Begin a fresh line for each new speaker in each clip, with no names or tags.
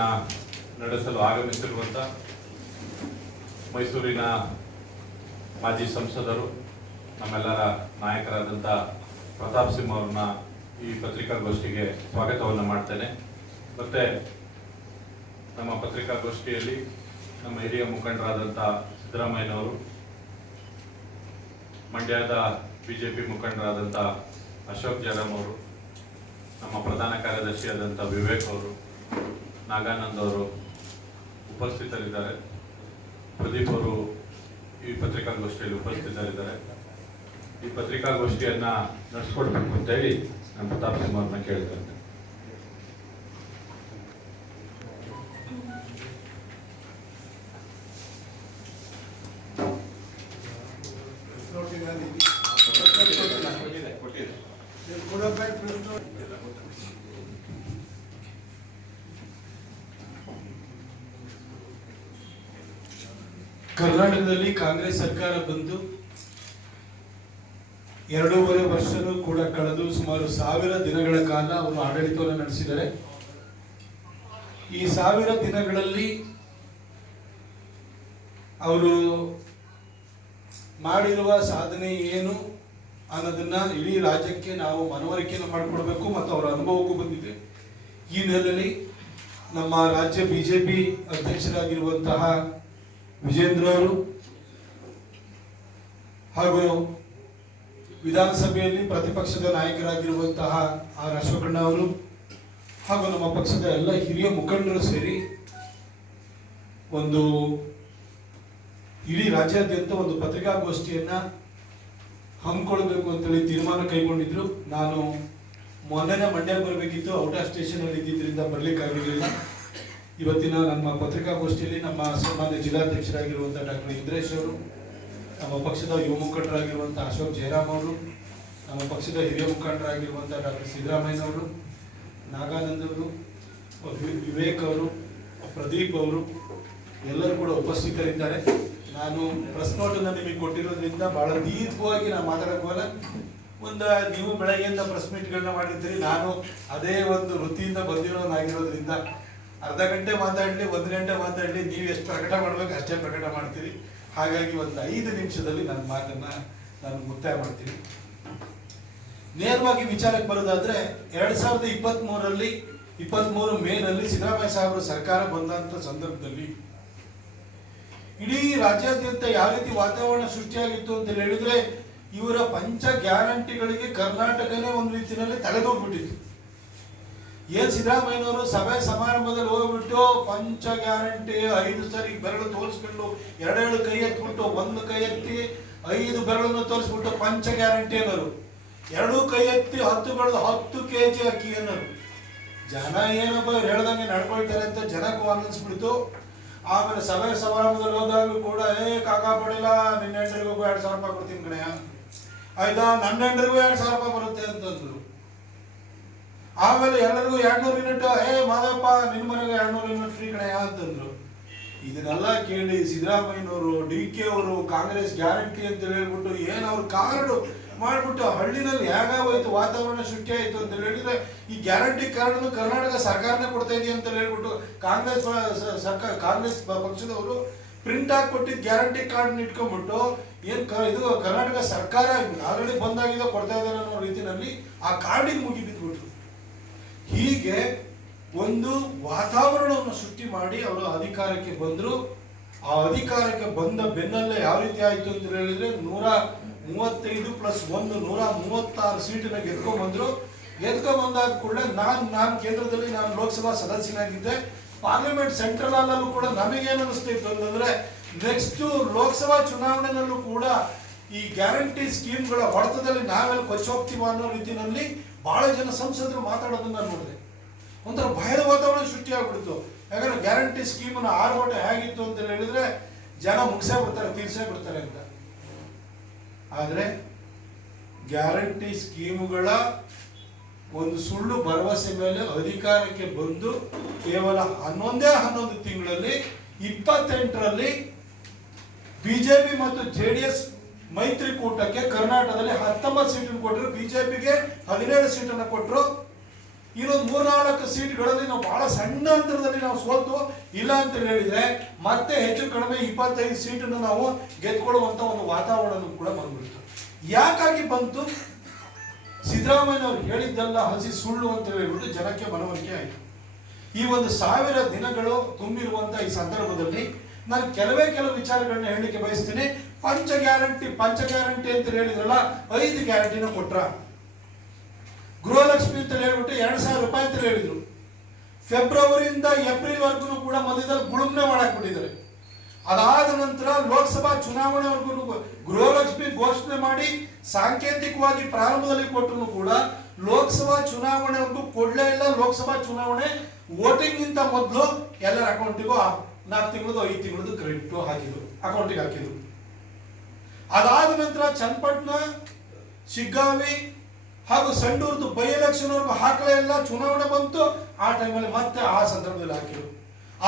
ಪತ್ರಿಕಾಗೋಷ್ಠಿಯನ್ನ ನಡೆಸಲು ಆಗಮಿಸಿರುವಂಥ ಮೈಸೂರಿನ ಮಾಜಿ ಸಂಸದರು, ನಮ್ಮೆಲ್ಲರ ನಾಯಕರಾದಂಥ ಪ್ರತಾಪ್ ಸಿಂಹ ಅವ್ರನ್ನ ಈ ಪತ್ರಿಕಾಗೋಷ್ಠಿಗೆ ಸ್ವಾಗತವನ್ನು ಮಾಡ್ತೇನೆ. ಮತ್ತೆ ನಮ್ಮ ಪತ್ರಿಕಾಗೋಷ್ಠಿಯಲ್ಲಿ ನಮ್ಮ ಹಿರಿಯ ಮುಖಂಡರಾದಂಥ ಸಿದ್ದರಾಮಯ್ಯನವರು, ಮಂಡ್ಯದ ಬಿ ಜೆ ಪಿ ಮುಖಂಡರಾದಂಥ ಅಶೋಕ್ ಜಗಮ್ ಅವರು, ನಮ್ಮ ಪ್ರಧಾನ ಕಾರ್ಯದರ್ಶಿಯಾದಂಥ ವಿವೇಕ್ ಅವರು ನಾಗಾನಂದ್ ಅವರು ಉಪಸ್ಥಿತರಿದ್ದಾರೆ ಪ್ರದೀಪ್ ಅವರು ಈ ಪತ್ರಿಕಾಗೋಷ್ಠಿಯಲ್ಲಿ ಉಪಸ್ಥಿತರಿದ್ದಾರೆ ಈ ಪತ್ರಿಕಾಗೋಷ್ಠಿಯನ್ನ ನಡೆಸ್ಕೊಡ್ಬೇಕು ಅಂತ ಹೇಳಿ ನಮ್ಮ ಪ್ರತಾಪ್ ಸಿಂಹ ಅವ್ರನ್ನ
ಕರ್ನಾಟಕದಲ್ಲಿ ಕಾಂಗ್ರೆಸ್ ಸರ್ಕಾರ ಬಂದು ಎರಡೂವರೆ ವರ್ಷನೂ ಕೂಡ ಕಳೆದು ಸುಮಾರು ಸಾವಿರ ದಿನಗಳ ಕಾಲ ಅವರು ಆಡಳಿತವನ್ನು ನಡೆಸಿದ್ದಾರೆ. ಈ ಸಾವಿರ ದಿನಗಳಲ್ಲಿ ಅವರು ಮಾಡಿರುವ ಸಾಧನೆ ಏನು ಅನ್ನೋದನ್ನ ಇಡೀ ರಾಜ್ಯಕ್ಕೆ ನಾವು ಮನವರಿಕೆಯನ್ನು ಮಾಡಿಕೊಡ್ಬೇಕು ಮತ್ತು ಅವರ ಅನುಭವಕ್ಕೂ ಬಂದಿದೆ. ಈ ನೆಲೆಯಲ್ಲಿ ನಮ್ಮ ರಾಜ್ಯ ಬಿಜೆಪಿ ಅಧ್ಯಕ್ಷರಾಗಿರುವಂತಹ ವಿಜೇಂದ್ರ ಅವರು ಹಾಗೂ ವಿಧಾನಸಭೆಯಲ್ಲಿ ಪ್ರತಿಪಕ್ಷದ ನಾಯಕರಾಗಿರುವಂತಹ ಆರ್ ಅಶ್ವಕಣ್ಣ ಅವರು ಹಾಗೂ ನಮ್ಮ ಪಕ್ಷದ ಎಲ್ಲ ಹಿರಿಯ ಮುಖಂಡರು ಸೇರಿ ಒಂದು ಇಡೀ ರಾಜ್ಯಾದ್ಯಂತ ಒಂದು ಪತ್ರಿಕಾಗೋಷ್ಠಿಯನ್ನ ಹಮ್ಮಿಕೊಳ್ಬೇಕು ಅಂತೇಳಿ ತೀರ್ಮಾನ ಕೈಗೊಂಡಿದ್ರು. ನಾನು ಮೊನ್ನೆನೇ ಮಂಡ್ಯ ಬರಬೇಕಿತ್ತು, ಔಟ್ ಆಫ್ ಸ್ಟೇಷನ್ ಅಲ್ಲಿ ಇದ್ದಿದ್ದರಿಂದ ಬರ್ಲಿಕ್ಕಾಗಲಿಲ್ಲ ಇವತ್ತಿನ ನಮ್ಮ ಪತ್ರಿಕಾಗೋಷ್ಠಿಯಲ್ಲಿ ನಮ್ಮ ಸನ್ಮಾನ್ಯ ಜಿಲ್ಲಾಧ್ಯಕ್ಷರಾಗಿರುವಂತಹ ಡಾಕ್ಟರ್ ಇಂದ್ರೇಶ್ ಅವರು, ನಮ್ಮ ಪಕ್ಷದ ಯುವ ಮುಖಂಡರಾಗಿರುವಂತಹ ಅಶೋಕ್ ಜಯರಾಮ್ ಅವರು, ನಮ್ಮ ಪಕ್ಷದ ಹಿರಿಯ ಮುಖಂಡರಾಗಿರುವಂತಹ ಡಾಕ್ಟರ್ ಸಿದ್ದರಾಮಯ್ಯನವರು ನಾಗಾನಂದ್ ಅವರು ವಿವೇಕ್ ಅವರು, ಪ್ರದೀಪ್ ಅವರು ಎಲ್ಲರೂ ಕೂಡ ಉಪಸ್ಥಿತರಿದ್ದಾರೆ. ನಾನು ಪ್ರೆಸ್ ನೋಟನ್ನು ನಿಮಗೆ ಕೊಟ್ಟಿರೋದ್ರಿಂದ ಬಹಳ ದೀರ್ಘವಾಗಿ ನಾನು ಮಾತಾಡೋಕ್ಕೋಲ್ಲ ಒಂದು ನೀವು ಬೆಳಗ್ಗೆಯಿಂದ ಪ್ರೆಸ್ ಮೀಟ್ಗಳನ್ನ ಮಾಡಿರ್ತೀರಿ. ನಾನು ಅದೇ ಒಂದು ವೃತ್ತಿಯಿಂದ ಬಂದಿರೋನಾಗಿರೋದ್ರಿಂದ ಅರ್ಧ ಗಂಟೆ ಮಾತಾಡಲಿ, ಒಂದು ಗಂಟೆ ಮಾತಾಡಲಿ, ನೀವು ಎಷ್ಟು ಪ್ರಕಟ ಮಾಡಬೇಕು, ಅಷ್ಟೇ ಪ್ರಕಟ ಮಾಡ್ತೀರಿ. ಹಾಗಾಗಿ ಒಂದು ಐದು ನಿಮಿಷದಲ್ಲಿ ನನ್ನ ಮಾತನ್ನ ನಾನು ಮುಕ್ತಾಯ ಮಾಡ್ತೀನಿ. ನೇರವಾಗಿ ವಿಚಾರಕ್ಕೆ ಬರೋದಾದ್ರೆ, ಎರಡ್ ಸಾವಿರದ ಇಪ್ಪತ್ತ್ ಮೂರರಲ್ಲಿ ಮೂರು ಮೇನಲ್ಲಿ ಸಿದ್ದರಾಮಯ್ಯ ಸಾಹೇಬರು ಸರ್ಕಾರ ಬಂದಂತ ಸಂದರ್ಭದಲ್ಲಿ ಇಡೀ ರಾಜ್ಯಾದ್ಯಂತ ಯಾವ ರೀತಿ ವಾತಾವರಣ ಸೃಷ್ಟಿಯಾಗಿತ್ತು ಅಂತ ಹೇಳಿದ್ರೆ, ಇವರ ಪಂಚ ಗ್ಯಾರಂಟಿಗಳಿಗೆ ಕರ್ನಾಟಕನೇ ಒಂದು ರೀತಿಯಲ್ಲಿ ತಲೆದೋಗ್ಬಿಟ್ಟಿತ್ತು ಏನ್ ಸಿದ್ದರಾಮಯ್ಯನವರು ಸಭೆ ಸಮಾರಂಭದಲ್ಲಿ ಹೋಗ್ಬಿಟ್ಟು ಪಂಚ ಗ್ಯಾರಂಟಿ ಐದು ಸರಿ ಬೆರಳು ತೋರಿಸ್ಕೊಂಡು ಎರಡೆರಡು ಕೈ ಎತ್ಬಿಟ್ಟು ಒಂದು ಕೈ ಎತ್ತಿ ಐದು ಬೆರಳನ್ನು ತೋರಿಸ್ಬಿಟ್ಟು ಪಂಚ ಗ್ಯಾರಂಟಿ ಅನ್ನೋರು. ಎರಡೂ ಕೈ ಎತ್ತಿ ಹತ್ತು ಬೆಳೆದು ಹತ್ತು ಕೆ ಜಿ ಅಕ್ಕಿ ಅನ್ನೋರು. ಜನ ಏನಪ್ಪ ಹೇಳ್ದಂಗೆ ನಡ್ಕೊಳ್ತಾರೆ ಅಂತ ಜನಕ್ಕೂ ಅನ್ನಿಸ್ಬಿಡ್ತು. ಆಮೇಲೆ ಸಭೆ ಸಮಾರಂಭದಲ್ಲಿ ಹೋದಾಗಲೂ ಕೂಡ, ಏ, ಕಾಕಾ ಪಡಿಲ್ಲ ನಿನ್ನ ಎರಡು ಸಾವಿರ ರೂಪಾಯಿ ಕೊಡ್ತೀನಿ ಕಣೆಯ ಆಯ್ತಾ? ನನ್ನ ಹೆಂಡ್ರಿಗೂ ಎರಡು ಸಾವಿರ ರೂಪಾಯಿ ಬರುತ್ತೆ ಅಂತಂದ್ರು. ಆಮೇಲೆ ಎಲ್ಲರಿಗೂ ಎರಡ್ನೂರು ಯೂನಿಟ್, ಏ, ಮಾದಪ್ಪ, ನಿನ್ ಮನೆಗೆ ಎರಡ್ನೂರು ಯೂನಿಟ್ ಫ್ರೀ ಕಡೆ ಅಂತಂದ್ರು. ಇದನ್ನೆಲ್ಲ ಕೇಳಿ ಸಿದ್ದರಾಮಯ್ಯನವರು ಡಿ ಕೆ ಅವರು ಕಾಂಗ್ರೆಸ್ ಗ್ಯಾರಂಟಿ ಅಂತ ಹೇಳ್ಬಿಟ್ಟು ಏನು ಅವ್ರ ಕಾರ್ಡ್ ಮಾಡಿಬಿಟ್ಟು ಹಳ್ಳಿನಲ್ಲಿ ಹೇಗಾಗೋಯ್ತು ವಾತಾವರಣ ಸೃಷ್ಟಿ ಆಯಿತು ಅಂತ ಹೇಳಿದ್ರೆ, ಈ ಗ್ಯಾರಂಟಿ ಕಾರ್ಡ್ ಕರ್ನಾಟಕ ಸರ್ಕಾರನೇ ಕೊಡ್ತಾ ಇದೆಯಾ ಅಂತ ಹೇಳ್ಬಿಟ್ಟು ಕಾಂಗ್ರೆಸ್ ಸರ್ಕಾರ ಕಾಂಗ್ರೆಸ್ ಪಕ್ಷದವರು ಪ್ರಿಂಟ್ ಹಾಕಿ ಕೊಟ್ಟಿದ್ದ ಗ್ಯಾರಂಟಿ ಕಾರ್ಡ್ ಇಟ್ಕೊಂಡ್ಬಿಟ್ಟು ಏನು ಇದು ಕರ್ನಾಟಕ ಸರ್ಕಾರ ಆಲ್ರೆಡಿ ಬಂದಾಗಿದೆ, ಕೊಡ್ತಾ ಇದ್ದಾರೆ ಅನ್ನೋ ರೀತಿಯಲ್ಲಿ ಆ ಕಾರ್ಡಿಗೆ ಮುಗಿ ಬಿದ್ಬಿಟ್ರು ಹೀಗೆ ಒಂದು ವಾತಾವರಣವನ್ನು ಸೃಷ್ಟಿ ಮಾಡಿ ಅವರು ಅಧಿಕಾರಕ್ಕೆ ಬಂದರು. ಆ ಅಧಿಕಾರಕ್ಕೆ ಬಂದ ಬೆನ್ನಲ್ಲೇ ಯಾವ ರೀತಿ ಆಯ್ತು ಅಂತ ಹೇಳಿದ್ರೆ ನೂರ ಮೂವತ್ತೈದು ಪ್ಲಸ್ ಒಂದು ನೂರ ಮೂವತ್ತಾರು ಸೀಟಿನ ಗೆದ್ಕೊಂಡ್ಬಂದರು ಗೆದ್ಕೊಂಡ್ಬಂದಾದ ಗೆದ್ಕೊಂಡ್ ಬಂದಾದ ಕೂಡಲೇ ನಾನು ನಾನು ಕೇಂದ್ರದಲ್ಲಿ ನಾನು ಲೋಕಸಭಾ ಸದಸ್ಯನಾಗಿದ್ದೆ. ಪಾರ್ಲಿಮೆಂಟ್ ಸೆಂಟ್ರಲ್ ಕೂಡ ನಮಗೇನು ಅನಿಸ್ತಿತ್ತು ಅಂತಂದ್ರೆ ನೆಕ್ಸ್ಟ್ ಲೋಕಸಭಾ ಚುನಾವಣೆನಲ್ಲೂ ಕೂಡ ಈ ಗ್ಯಾರಂಟಿ ಸ್ಕೀಮ್ಗಳ ಹೊಡೆತದಲ್ಲಿ ನಾವೆಲ್ಲ ಕೊಚ್ಚೋಗ್ತೀವ ಅನ್ನೋ ರೀತಿಯಲ್ಲಿ ಬಹಳ ಜನ ಸಂಸದರು ಮಾತಾಡೋದನ್ನ ನೋಡಿದೆ. ಒಂಥರ ಭಯದ ವಾತಾವರಣ ಸೃಷ್ಟಿ ಆಗ್ಬಿಡ್ತು. ಯಾಕಂದ್ರೆ ಗ್ಯಾರಂಟಿ ಸ್ಕೀಮ್ನ ಆರ್ಭಟ ಹೇಗಿತ್ತು ಅಂತ ಹೇಳಿದ್ರೆ ಜನ ಮುಗಿಸೇ ಬಿಡ್ತಾರೆ, ತೀರ್ಸೇ ಬಿಡ್ತಾರೆ ಅಂತ. ಆದರೆ ಗ್ಯಾರಂಟಿ ಸ್ಕೀಮುಗಳ ಒಂದು ಸುಳ್ಳು ಭರವಸೆ ಮೇಲೆ ಅಧಿಕಾರಕ್ಕೆ ಬಂದು ಕೇವಲ ಹನ್ನೊಂದೇ ಹನ್ನೊಂದು ತಿಂಗಳಲ್ಲಿ ಇಪ್ಪತ್ತೆಂಟರಲ್ಲಿ ಬಿಜೆಪಿ ಮತ್ತು ಜೆ ಡಿ ಎಸ್ ಮೈತ್ರಿಕೂಟಕ್ಕೆ ಕರ್ನಾಟಕದಲ್ಲಿ ಹತ್ತೊಂಬತ್ತು ಸೀಟನ್ನು ಕೊಟ್ಟರು, ಬಿಜೆಪಿಗೆ ಹದಿನೇಳು ಸೀಟನ್ನು ಕೊಟ್ಟರು. ಇನ್ನೊಂದು ಮೂರ್ನಾಲ್ಕು ಸೀಟ್ಗಳಲ್ಲಿ ನಾವು ಬಹಳ ಸಣ್ಣ ಅಂತರದಲ್ಲಿ ನಾವು ಸೋತು. ಇಲ್ಲ ಅಂತ ಹೇಳಿದ್ರೆ ಮತ್ತೆ ಹೆಚ್ಚು ಕಡಿಮೆ ಇಪ್ಪತ್ತೈದು ಸೀಟನ್ನು ನಾವು ಗೆದ್ಕೊಳ್ಳುವಂತ ಒಂದು ವಾತಾವರಣ ಕೂಡ ಬಂದ್ಬಿಡ್ತು. ಯಾಕಾಗಿ ಬಂತು? ಸಿದ್ದರಾಮಯ್ಯ ಅವರು ಹೇಳಿದ್ದೆಲ್ಲ ಹಸಿ ಸುಳ್ಳು ಅಂತ ಹೇಳಿಬಿಟ್ಟು ಜನಕ್ಕೆ ಮನವರಿಕೆ ಆಯಿತು. ಈ ಒಂದು ಸಾವಿರ ದಿನಗಳು ತುಂಬಿರುವಂತ ಈ ಸಂದರ್ಭದಲ್ಲಿ ನಾನು ಕೆಲವೇ ಕೆಲವು ವಿಚಾರಗಳನ್ನ ಹೇಳಲಿಕ್ಕೆ ಬಯಸ್ತೀನಿ. ಪಂಚ ಗ್ಯಾರಂಟಿ ಪಂಚ ಗ್ಯಾರಂಟಿ ಅಂತ ಹೇಳಿದ್ರಲ್ಲ, ಐದು ಗ್ಯಾರಂಟಿನ ಕೊಟ್ರ. ಗೃಹಲಕ್ಷ್ಮಿ ಅಂತ ಹೇಳ್ಬಿಟ್ಟು ಎರಡು ಸಾವಿರ ರೂಪಾಯಿ ಅಂತ ಹೇಳಿದ್ರು. ಫೆಬ್ರವರಿಯಿಂದ ಏಪ್ರಿಲ್ ವರ್ಗೂ ಕೂಡ ಮಧ್ಯದಲ್ಲಿ ಗುಳುಮ್ನೆ ಮಾಡಾಕ್ಬಿಟ್ಟಿದ್ದಾರೆ. ಅದಾದ ನಂತರ ಲೋಕಸಭಾ ಚುನಾವಣೆವರೆಗೂ ಗೃಹಲಕ್ಷ್ಮಿ ಘೋಷಣೆ ಮಾಡಿ ಸಾಂಕೇತಿಕವಾಗಿ ಪ್ರಾರಂಭದಲ್ಲಿ ಕೊಟ್ಟರು ಕೂಡ ಲೋಕಸಭಾ ಚುನಾವಣೆವರೆಗೂ ಕೊಡ್ಲೇ ಇಲ್ಲ. ಲೋಕಸಭಾ ಚುನಾವಣೆ ವೋಟಿಂಗ್ಗಿಂತ ಮೊದಲು ಎಲ್ಲರ ಅಕೌಂಟಿಗೂ ನಾಲ್ಕು ತಿಂಗಳದು ಐದು ತಿಂಗಳದು ಕ್ರೆಡಿಟ್ ಹಾಕಿದ್ರು, ಅಕೌಂಟಿಗೆ ಹಾಕಿದ್ರು. ಅದಾದ ನಂತರ ಚನ್ನಪಟ್ಟಣ, ಶಿಗ್ಗಾವಿ ಹಾಗೂ ಸಂಡೂರ್ದು ಬೈ ಎಲೆಕ್ಷನ್ ವರ್ಗು ಹಾಕಲೇ ಇಲ್ಲ ಚುನಾವಣೆ ಬಂತು. ಆ ಟೈಮಲ್ಲಿ ಮತ್ತೆ ಆ ಸಂದರ್ಭದಲ್ಲಿ ಹಾಕಿದ್ರು.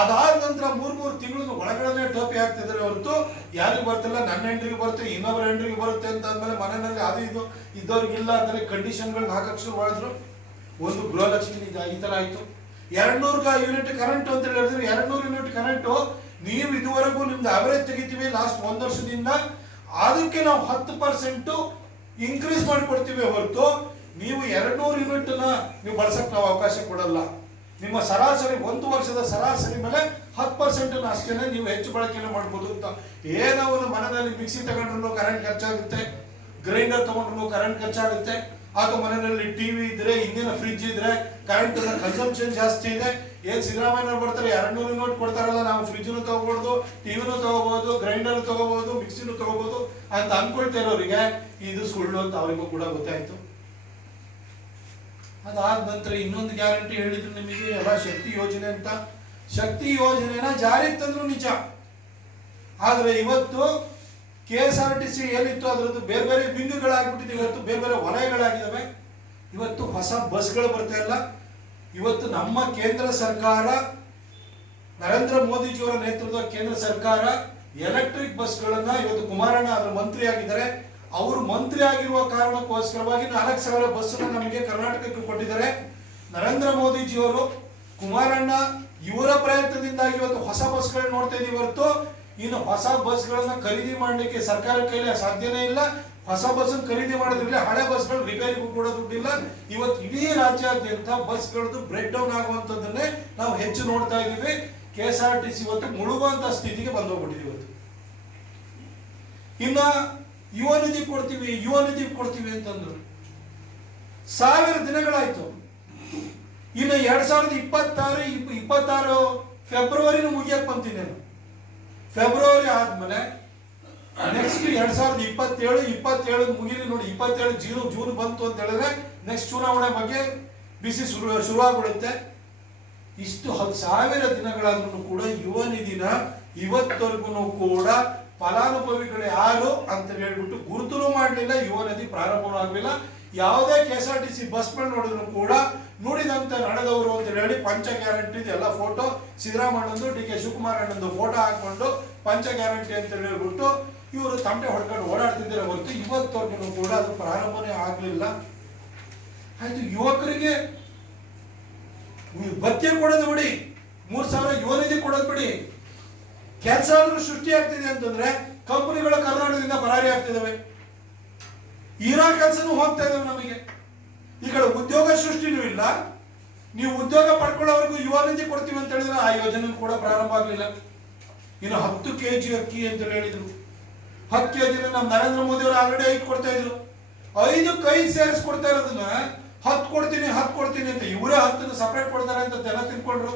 ಅದಾದ ನಂತರ ಮೂರು ಮೂರು ತಿಂಗಳು ಒಳಗಡೆ ಟೋಪಿ ಹಾಕ್ತಿದ್ರೆ ಹೊರತು. ಯಾರಿಗೂ ಬರ್ತಿಲ್ಲ, ನನ್ನ ಹೆಂಡ್ರಿಗೆ ಬರುತ್ತೆ, ಇನ್ನೊಬ್ಬರ ಹೆಂಡ್ರಿಗೆ ಬರುತ್ತೆ ಅಂತ ಅಂದಮೇಲೆ ಮನೆಯಲ್ಲಿ ಅದು ಇದು ಇದ್ದವ್ರಿಗಿಲ್ಲ ಕಂಡೀಷನ್ ಕಂಡೀಷನ್ಗಳನ್ನ ಹಾಕಕ್ಕೆ ಶುರು ಮಾಡಿದ್ರು. ಒಂದು ಗೃಹಲಕ್ಷ್ಮಿ ಈ ತರ ಆಯ್ತು. ಎರಡ್ನೂರು ಯೂನಿಟ್ ಕರೆಂಟ್ ಅಂತ ಹೇಳಿದ್ರು. ಎರಡ್ನೂರು ಯೂನಿಟ್ ಕರೆಂಟ್ ನೀವು ಇದುವರೆಗೂ ನಿಮ್ದು ಅವರೇಜ್ ತೆಗಿತೀವಿ ಲಾಸ್ಟ್ ಒಂದು ವರ್ಷದಿಂದ. ಅದಕ್ಕೆ ನಾವು ಹತ್ತು ಪರ್ಸೆಂಟ್ ಇನ್ಕ್ರೀಸ್ ಮಾಡಿಕೊಡ್ತೀವಿ ಹೊರತು ನೀವು ಎರಡ್ನೂರು ಯೂನಿಟ್ ನೀವು ಬಳಸಕ್ ನಾವು ಅವಕಾಶ ಕೊಡಲ್ಲ. ನಿಮ್ಮ ಸರಾಸರಿ ಒಂದು ವರ್ಷದ ಸರಾಸರಿ ಮೇಲೆ ಹತ್ತು ಪರ್ಸೆಂಟ್ ಅಷ್ಟೇನೆ ನೀವು ಹೆಚ್ಚು ಬಳಕೆಯನ್ನು ಮಾಡ್ಬೋದು ಅಂತ. ಏನೋ ಒಂದು ಮನೆಯಲ್ಲಿ ಮಿಕ್ಸಿ ತಗೊಂಡ್ರು ಕರೆಂಟ್ ಖರ್ಚಾಗುತ್ತೆ ಗ್ರೈಂಡರ್ ತಗೊಂಡ್ರು ಕರೆಂಟ್ ಖರ್ಚಾಗುತ್ತೆ. ಅಥವಾ ಮನೆಯಲ್ಲಿ ಟಿವಿ ಇದ್ರೆ ಇಂದಿನ ಫ್ರಿಜ್ ಇದ್ರೆ ಕರೆಂಟ್ ಕನ್ಸಂಪ್ಷನ್ ಜಾಸ್ತಿ ಇದೆ. ಏನ್ ಸಿದ್ದರಾಮಯ್ಯ ಬರ್ತಾರೆ? ಎರಡ್ ನೂರು ನೋಟ್ ಕೊಡ್ತಾರಲ್ಲ, ನಾವು ಫ್ರಿಜ್ನು ತಗೋಬಹುದು ಟಿವಿನೂ ತಗೋಬಹುದು ಗ್ರೈಂಡರ್ ತಗೋಬಹುದು ಮಿಕ್ಸಿನೂ ತಗೋಬಹುದು ಅಂತ ಅನ್ಕೊಳ್ತಾ ಇರೋರಿಗೆ ಇದು ಸುಳ್ಳು ಅಂತ ಅವರಿಗೂ ಕೂಡ ಗೊತ್ತಾಯ್ತು. ಅದಾದ ನಂತರ ಇನ್ನೊಂದು ಗ್ಯಾರಂಟಿ ಹೇಳಿದ್ರು ನಿಮಗೆ, ಎಲ್ಲ ಶಕ್ತಿ ಯೋಜನೆ ಅಂತ. ಶಕ್ತಿ ಯೋಜನೆನ ಜಾರಿಗೆ ತಂದ್ರು ನಿಜ. ಆದ್ರೆ ಇವತ್ತು K S R T C ಏನಿತ್ತು, ಅದರದ್ದು ಬೇರೆ ಬೇರೆ ಬಿಂದುಗಳಾಗ್ಬಿಟ್ಟಿದೆ ಇವತ್ತು ಬೇರೆ ಬೇರೆ ವಲಯಗಳಾಗಿದ್ದಾವೆ ಇವತ್ತು ಹೊಸ ಬಸ್ಗಳು ಬರ್ತಾ ಇಲ್ಲ. ಇವತ್ತು ನಮ್ಮ ಕೇಂದ್ರ ಸರ್ಕಾರ, ನರೇಂದ್ರ ಮೋದಿಜಿಯವರ ನೇತೃತ್ವದ ಕೇಂದ್ರ ಸರ್ಕಾರ ಎಲೆಕ್ಟ್ರಿಕ್ ಬಸ್ಗಳನ್ನ ಇವತ್ತು ಕುಮಾರಣ್ಣ ಅದರ ಮಂತ್ರಿ ಆಗಿದ್ದಾರೆ. ಅವರು ಮಂತ್ರಿ ಆಗಿರುವ ಕಾರಣಕ್ಕೋಸ್ಕರವಾಗಿ ನಾಲ್ಕು ಸಾವಿರ ಬಸ್ ನಮಗೆ ಕರ್ನಾಟಕಕ್ಕೆ ಕೊಟ್ಟಿದ್ದಾರೆ. ನರೇಂದ್ರ ಮೋದಿಜಿಯವರು, ಕುಮಾರಣ್ಣ ಇವರ ಪ್ರಯತ್ನದಿಂದಾಗಿ ಇವತ್ತು ಹೊಸ ಬಸ್ಗಳನ್ನ ನೋಡ್ತಾ ಇದೀವಿ ಹೊರತು ಇನ್ನು ಹೊಸ ಬಸ್ಗಳನ್ನ ಖರೀದಿ ಮಾಡಲಿಕ್ಕೆ ಸರ್ಕಾರ ಕೈಲಿ ಸಾಧ್ಯನೇ ಇಲ್ಲ. ಹೊಸ ಬಸ್ಸನ್ನು ಖರೀದಿ ಮಾಡೋದ್ರಿಂದ ಹಳೆ ಬಸ್ಗಳು ರಿಪೇರಿಗೂ ಕೂಡ ದುಡ್ಡಿಲ್ಲ. ಇವತ್ತು ಇಡೀ ರಾಜ್ಯಾದ್ಯಂತ ಬಸ್ಗಳದ್ದು ಬ್ರೇಕ್ ಡೌನ್ ಆಗುವಂಥದ್ದನ್ನೇ ನಾವು ಹೆಚ್ಚು ನೋಡ್ತಾ ಇದ್ದೀವಿ. K S R T C ಇವತ್ತು ಮುಳುಗುವಂತ ಸ್ಥಿತಿಗೆ ಬಂದೋಗ್ಬಿಟ್ಟಿದೆ ಇವತ್ತು. ಇನ್ನ ಯುವ ನಿಧಿ ಕೊಡ್ತೀವಿ, ಯುವ ನಿಧಿ ಕೊಡ್ತೀವಿ ಅಂತಂದ್ರು. ಸಾವಿರ ದಿನಗಳಾಯ್ತು. ಇನ್ನು ಎರಡ್ ಸಾವಿರದ ಇಪ್ಪತ್ತಾರು ಇಪ್ಪ ಇಪ್ಪತ್ತಾರು ಫೆಬ್ರವರಿನೂ ಮುಗಿಯಕ್ ಬಂತೀನಿ ಫೆಬ್ರವರಿ ಆದ್ಮೇಲೆ ನೆಕ್ಸ್ಟ್ ಎರಡ್ ಸಾವಿರದ ಇಪ್ಪತ್ತೇಳು ಇಪ್ಪತ್ತೇಳು ಮುಗಿಲಿ ನೋಡಿ, ಇಪ್ಪತ್ತೇಳು ಜೀರೋ, ಜೂನ್ ಬಂತು ಅಂತ ಹೇಳಿದ್ರೆ ನೆಕ್ಸ್ಟ್ ಚುನಾವಣೆ ಬಗ್ಗೆ ಬಿಸಿ ಶುರು, ಶುರುವಾಗ್ಬಿಡುತ್ತೆ. ಇಷ್ಟು ಹತ್ತು ಸಾವಿರ ದಿನಗಳಾದ್ರೂ ಕೂಡ ಯುವ ನಿಧಿನ ಇವತ್ತವರೆಗೂ ಕೂಡ ಫಲಾನುಭವಿಗಳು ಯಾರು ಅಂತ ಹೇಳ್ಬಿಟ್ಟು ಗುರುತುನು ಮಾಡಲಿಲ್ಲ, ಯುವ ನಿಧಿ ಪ್ರಾರಂಭವೂ ಆಗಲಿಲ್ಲ. ಯಾವುದೇ K S R T C bus ಮೇಲೆ ನೋಡಿದ್ರು ಕೂಡ ನುಡಿದಂತೆ ನಡೆದವರು ಅಂತ ಹೇಳಿ ಪಂಚ ಗ್ಯಾರಂಟಿ ಎಲ್ಲ ಫೋಟೋ ಸಿದ್ದರಾಮಣ್ಣಂದು ಡಿ ಕೆ ಶಿವಕುಮಾರ್ ಅಣ್ಣಂದು ಫೋಟೋ ಹಾಕೊಂಡು ಪಂಚ ಗ್ಯಾರಂಟಿ ಅಂತ ಹೇಳ್ಬಿಟ್ಟು ಇವರು ತಮಟೆ ಹೊಡ್ಕೊಂಡು ಓಡಾಡ್ತಿದ್ದಾರೆ ಹೊರತು ಇವತ್ತವರೆಗೂ ಕೂಡ ಅದು ಪ್ರಾರಂಭನೇ ಆಗಲಿಲ್ಲ. ಆಯ್ತು, ಯುವಕರಿಗೆ ಭತ್ಯೆ ಕೊಡೋದು ಬಿಡಿ, ಮೂರ್ ಸಾವಿರ ಯುವನಿಧಿ ಕೊಡೋದು ಬಿಡಿ. ಕೆಲಸ ಆದ್ರೂ ಸೃಷ್ಟಿ ಆಗ್ತಿದೆ ಅಂತಂದ್ರೆ ಕಂಪನಿಗಳು ಕರ್ನಾಟಕದಿಂದ ಪರಾರಿ ಆಗ್ತಿದಾವೆ. ಇರೋ ಕೆಲಸನೂ ಹೋಗ್ತಾ ಇದಾವೆ ನಮಗೆ. ಈ ಕಡೆ ಉದ್ಯೋಗ ಸೃಷ್ಟಿನೂ ಇಲ್ಲ. ನೀವು ಉದ್ಯೋಗ ಪಡ್ಕೊಳ್ಳೋವರೆಗೂ ಯುವ ನಿಧಿ ಕೊಡ್ತೀವಿ ಅಂತ ಹೇಳಿದ್ರೆ ಆ ಯೋಜನೆ ಕೂಡ ಪ್ರಾರಂಭ ಆಗಲಿಲ್ಲ. ಇನ್ನು ಹತ್ತು ಕೆ ಜಿ ಅಕ್ಕಿ ಅಂತ ಹೇಳಿದ್ರು. ಹತ್ತು ಕೆ ಜಿನ ನಮ್ಮ ನರೇಂದ್ರ ಮೋದಿ ಅವರು ಆಲ್ರೆಡಿ ಐದು ಕೊಡ್ತಾ ಇದ್ರು. ಐದು ಕೈ ಸೇರಿಸ್ಕೊಡ್ತಾ ಇರೋದನ್ನ ಹತ್ತು ಕೊಡ್ತೀನಿ ಹತ್ತು ಕೊಡ್ತೀನಿ ಅಂತ ಇವರೇ ಹತ್ತನ್ನು ಸಪ್ರೇಟ್ ಕೊಡ್ತಾರೆ ಅಂತ ಜನ ತಿನ್ಕೊಂಡ್ರು.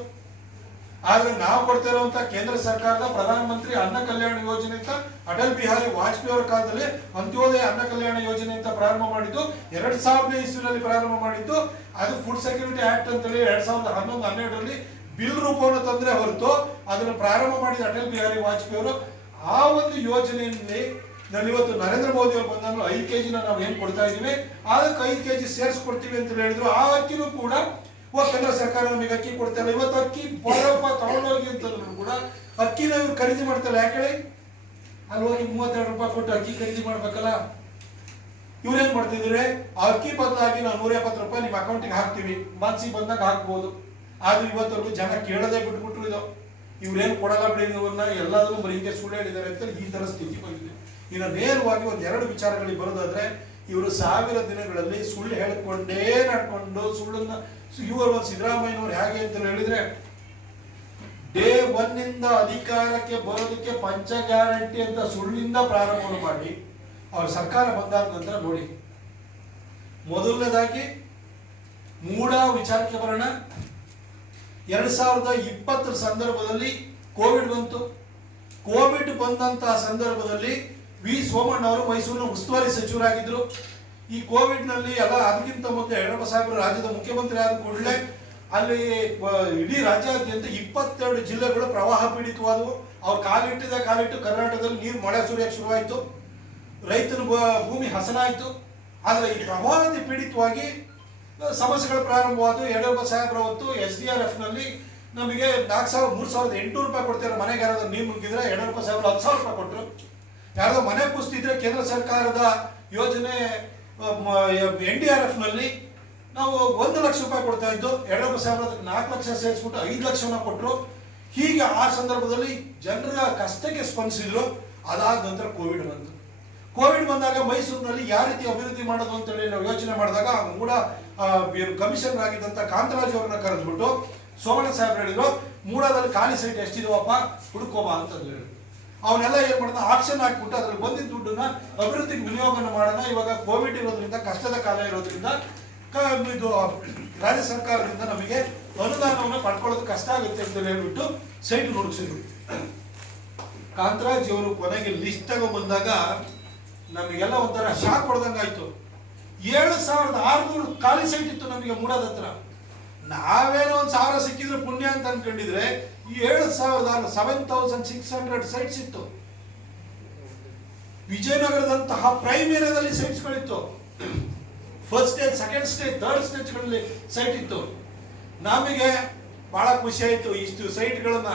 ಆದ್ರೆ ನಾವು ಕೊಡ್ತಾ ಇರುವಂತ ಕೇಂದ್ರ ಸರ್ಕಾರದ ಪ್ರಧಾನಮಂತ್ರಿ ಅನ್ನ ಕಲ್ಯಾಣ ಯೋಜನೆ ಅಂತ ಅಟಲ್ ಬಿಹಾರಿ ವಾಜಪೇಯಿ ಅವರ ಕಾಲದಲ್ಲಿ ಅಂತ್ಯೋದಯ ಅನ್ನ ಕಲ್ಯಾಣ ಯೋಜನೆ ಅಂತ ಪ್ರಾರಂಭ ಮಾಡಿದ್ದು, ಎರಡ್ ಸಾವಿರದ ಇಸ್ವಿನಲ್ಲಿ ಪ್ರಾರಂಭ ಮಾಡಿದ್ದು. ಅದು ಫುಡ್ ಸೆಕ್ಯೂರಿಟಿ ಆಕ್ಟ್ ಅಂತೇಳಿ ಎರಡ್ ಸಾವಿರದ ಹನ್ನೊಂದು, ಹನ್ನೆರಡರಲ್ಲಿ ಬಿಲ್ ರೂಪವನ್ನು ತಂದ್ರೆ ಹೊರತು ಅದನ್ನು ಪ್ರಾರಂಭ ಮಾಡಿದ ಅಟಲ್ ಬಿಹಾರಿ ವಾಜಪೇಯಿ ಅವರು. ಆ ಒಂದು ಯೋಜನೆಯಲ್ಲಿ ನಾನು ಇವತ್ತು ನರೇಂದ್ರ ಮೋದಿ ಅವರು ಬಂದಾಗ ಐದು ಕೆಜಿನ ನಾವು ಏನು ಕೊಡ್ತಾ ಇದೀವಿ ಅದಕ್ಕೆ ಐದು ಕೆಜಿ ಸೇರಿಸ್ಕೊಡ್ತೀವಿ ಅಂತ ಹೇಳಿದ್ರು. ಆ ಅಕ್ಕಿನೂ ಕೂಡ ಕೇಂದ್ರ ಸರ್ಕಾರ ನಮಗೆ ಅಕ್ಕಿ ಕೊಡ್ತಾ ಇಲ್ಲ ಇವತ್ತು ಅಕ್ಕಿ ಬರಪ್ಪ, ತಗೊಂಡೋಗಿ ಅಂತಂದ್ರು ಕೂಡ ಅಕ್ಕಿನ ಇವ್ರು ಖರೀದಿ ಮಾಡ್ತಾರೆ ಯಾಕೆ ಹೇಳಿ? ಅಲ್ಲಿ ಹೋಗಿ ಮೂವತ್ತೆರಡು ರೂಪಾಯಿ ಕೊಟ್ಟು ಅಕ್ಕಿ ಖರೀದಿ ಮಾಡ್ಬೇಕಲ್ಲ. ಇವ್ರೇನ್ ಮಾಡ್ತಿದ್ರೆ ಆ ಅಕ್ಕಿ ಬದಲಾಗಿ ನಾವು ನೂರ ಎಪ್ಪತ್ತು ರೂಪಾಯಿ ನಿಮ್ಮ ಅಕೌಂಟಿಗೆ ಹಾಕ್ತೀವಿ. ಮನ್ಸಿಗೆ ಬಂದಾಗ ಹಾಕ್ಬೋದು. ಆದ್ರೆ ಇವತ್ತವರೆಗೂ ಜನ ಕೇಳದೆ ಬಿಟ್ಬಿಟ್ರು ಇದು. ಇವ್ರೇನು ಕೊಡಲ್ಲ ಬಿಡಿ ಇವನ್ನ ಎಲ್ಲದನ್ನು ಬರೀ ಹಿಂಗೆ ಸುಳ್ಳು ಹೇಳಿದ್ದಾರೆ ಅಂತ ಈ ತರ ಸ್ಥಿತಿ ಬಂದಿದೆ. ಇನ್ನು ನೇರವಾಗಿ ಒಂದ್ ಎರಡು ವಿಚಾರಗಳಿಗೆ ಬರೋದಾದ್ರೆ, ಇವರು ಸಾವಿರ ದಿನಗಳಲ್ಲಿ ಸುಳ್ಳು ಹೇಳ್ಕೊಂಡೇ ನಡ್ಕೊಂಡು ಸುಳ್ಳನ್ನ ಇವರು ಒಂದು ಸಿದ್ದರಾಮಯ್ಯನವ್ರು ಹೇಗೆ ಅಂತ ಹೇಳಿದ್ರೆ, ಡೇ ಒನ್ ಇಂದ ಅಧಿಕಾರಕ್ಕೆ ಬರೋದಕ್ಕೆ ಪಂಚ ಗ್ಯಾರಂಟಿ ಅಂತ ಸುಳ್ಳಿಂದ ಪ್ರಾರಂಭವನ್ನು ಮಾಡಿ, ಅವ್ರ ಸರ್ಕಾರ ಬಂದಾದ ನಂತರ ನೋಡಿ. ಮೊದಲನೇದಾಗಿ ಮೂಡ ವಿಚಾರಕ್ಕೆ ಬರೋಣ ಎರಡ್ ಸಾವಿರದ ಇಪ್ಪತ್ತರ ಸಂದರ್ಭದಲ್ಲಿ ಕೋವಿಡ್ ಬಂತು. ಕೋವಿಡ್ ಬಂದಂತಹ ಸಂದರ್ಭದಲ್ಲಿ ವಿ ಸೋಮಣ್ಣ ಅವರು ಮೈಸೂರಿನ ಉಸ್ತುವಾರಿ ಸಚಿವರಾಗಿದ್ದರು. ಈ ಕೋವಿಡ್ನಲ್ಲಿ ಎಲ್ಲ ಅದಕ್ಕಿಂತ ಮೊದಲು ಯಡಿಯೂರಪ್ಪ ಸಾಹೇಬರು ರಾಜ್ಯದ ಮುಖ್ಯಮಂತ್ರಿ ಆದ ಕೂಡಲೇ ಅಲ್ಲಿ ಇಡೀ ರಾಜ್ಯಾದ್ಯಂತ ಇಪ್ಪತ್ತೆರಡು ಜಿಲ್ಲೆಗಳು ಪ್ರವಾಹ ಪೀಡಿತವಾದವು. ಅವ್ರು ಕಾಲಿಟ್ಟಿದ ಕಾಲಿಟ್ಟು ಕರ್ನಾಟಕದಲ್ಲಿ ನೀರು ಮಳೆ ಸುರಿಯಕ್ಕೆ ಶುರುವಾಯಿತು. ರೈತನ ಭೂಮಿ ಹಸನಾಯಿತು. ಆದರೆ ಈ ಪ್ರವಾಹದ ಪೀಡಿತವಾಗಿ ಸಮಸ್ಯೆಗಳು ಪ್ರಾರಂಭವಾದವು ಯಡಿಯೂರಪ್ಪ ಸಾಹೇಬ್ರ ಹೊತ್ತು ಎಸ್ ಡಿ ಆರ್ ಎಫ್ನಲ್ಲಿ ನಮಗೆ ನಾಲ್ಕು ಸಾವಿರ ಮೂರು ಸಾವಿರದ ಎಂಟುನೂರು ರೂಪಾಯಿ ಕೊಡ್ತಾರೆ ಮನೆಗೆ ಯಾರಾದ್ರೂ ನೀರು ಮುಗಿದ್ರೆ ಯಡಿಯೂರಪ್ಪ ಸಾಹೇಬ್ರು ಹತ್ತು ಸಾವಿರ ರೂಪಾಯಿ ಕೊಟ್ಟರು ಯಾರಾದ್ರೂ ಮನೆ ಕುಸ್ತಿದ್ರೆ ಕೇಂದ್ರ ಸರ್ಕಾರದ ಯೋಜನೆ ಎನ್ ಡಿ ಆರ್ ಎಫ್ನಲ್ಲಿ ನಾವು ಒಂದು ಲಕ್ಷ ರೂಪಾಯಿ ಕೊಡ್ತಾ ಇದ್ದು, ಯಡಿಯೂರಪ್ಪ ಸಾಹೇಬ್ರ ನಾಲ್ಕು ಲಕ್ಷ ಸೇರಿಸ್ಬಿಟ್ಟು ಐದು ಲಕ್ಷನ ಕೊಟ್ಟರು ಹೀಗೆ ಆ ಸಂದರ್ಭದಲ್ಲಿ ಜನರ ಕಷ್ಟಕ್ಕೆ ಸ್ಪಂದಿಸಿದ್ರು. ಅದಾದ ನಂತರ ಕೋವಿಡ್ ಬಂತು. ಕೋವಿಡ್ ಬಂದಾಗ ಮೈಸೂರಿನಲ್ಲಿ ಯಾವ ರೀತಿ ಅಭಿವೃದ್ಧಿ ಮಾಡೋದು ಅಂತೇಳಿ ನಾವು ಯೋಚನೆ ಮಾಡಿದಾಗ ಮೂಡ ಕಮಿಷನರ್ ಆಗಿದ್ದಂತ ಕಾಂತರಾಜ್ ಅವ್ರನ್ನ ಕರೆದ್ಬಿಟ್ಟು ಸೋಮಣ್ಣ ಸಾಹೇಬ್ರು ಹೇಳಿದ್ರು, ಮೂಡದಲ್ಲಿ ಖಾಲಿ ಸೈಟ್ ಎಷ್ಟಿದವಪ್ಪ? ಹುಡುಕೋಬಾ ಅಂತ ಹೇಳಿ. ಅವನ್ನೆಲ್ಲ ಏನ್ ಮಾಡ್ದ ಆಪ್ಷನ್ ಹಾಕ್ಬಿಟ್ಟು ಅದ್ರಲ್ಲಿ ಬಂದಿದ್ದ ದುಡ್ಡನ್ನ ಅಭಿವೃದ್ಧಿಗೆ ವಿನಿಯೋಗನ ಮಾಡೋಣ, ಇವಾಗ ಕೋವಿಡ್ ಇರೋದ್ರಿಂದ, ಕಷ್ಟದ ಕಾಲ ಇರೋದ್ರಿಂದ ಇದು, ರಾಜ್ಯ ಸರ್ಕಾರದಿಂದ ನಮಗೆ ಅನುದಾನವನ್ನು ಪಡ್ಕೊಳ್ಳೋದು ಕಷ್ಟ ಆಗುತ್ತೆ ಅಂತ ಹೇಳ್ಬಿಟ್ಟು ಸೈಟ್ ನೋಡಿಸಿದ್ರು ಕಾಂತರಾಜ್ ಅವರು ಕೊನೆಗೆ ಲಿಸ್ಟ್ ಬಂದಾಗ ನಮಗೆಲ್ಲ ಒಂಥರ ಶಾಕ್ ಹೊಡೆದಂಗಾಯ್ತು ಏಳು ಸಾವಿರದ ಆರುನೂರು ಖಾಲಿ ಸೈಟ್ ಇತ್ತು ನಮಗೆ ಮೂಡದ ಹತ್ರ. ನಾವೇನೋ ಒಂದು ಸಾವಿರ ಸಿಕ್ಕಿದ್ರೆ ಪುಣ್ಯ ಅಂತ ಅನ್ಕೊಂಡಿದ್ರೆ ಈ ಏಳು ಸಾವಿರದ seven thousand six hundred sites ಇತ್ತು. ವಿಜಯನಗರದಂತಹ ಪ್ರೈಮ್ ಏರಿಯಾದಲ್ಲಿ ಸೈಟ್ಸ್ಗಳಿತ್ತು first stage second stage third ಸ್ಟೇಜ್ಗಳಲ್ಲಿ site ಇತ್ತು. ನಮಗೆ ಬಹಳ ಖುಷಿ ಆಯಿತು ಇಷ್ಟು ಸೈಟ್ಗಳನ್ನ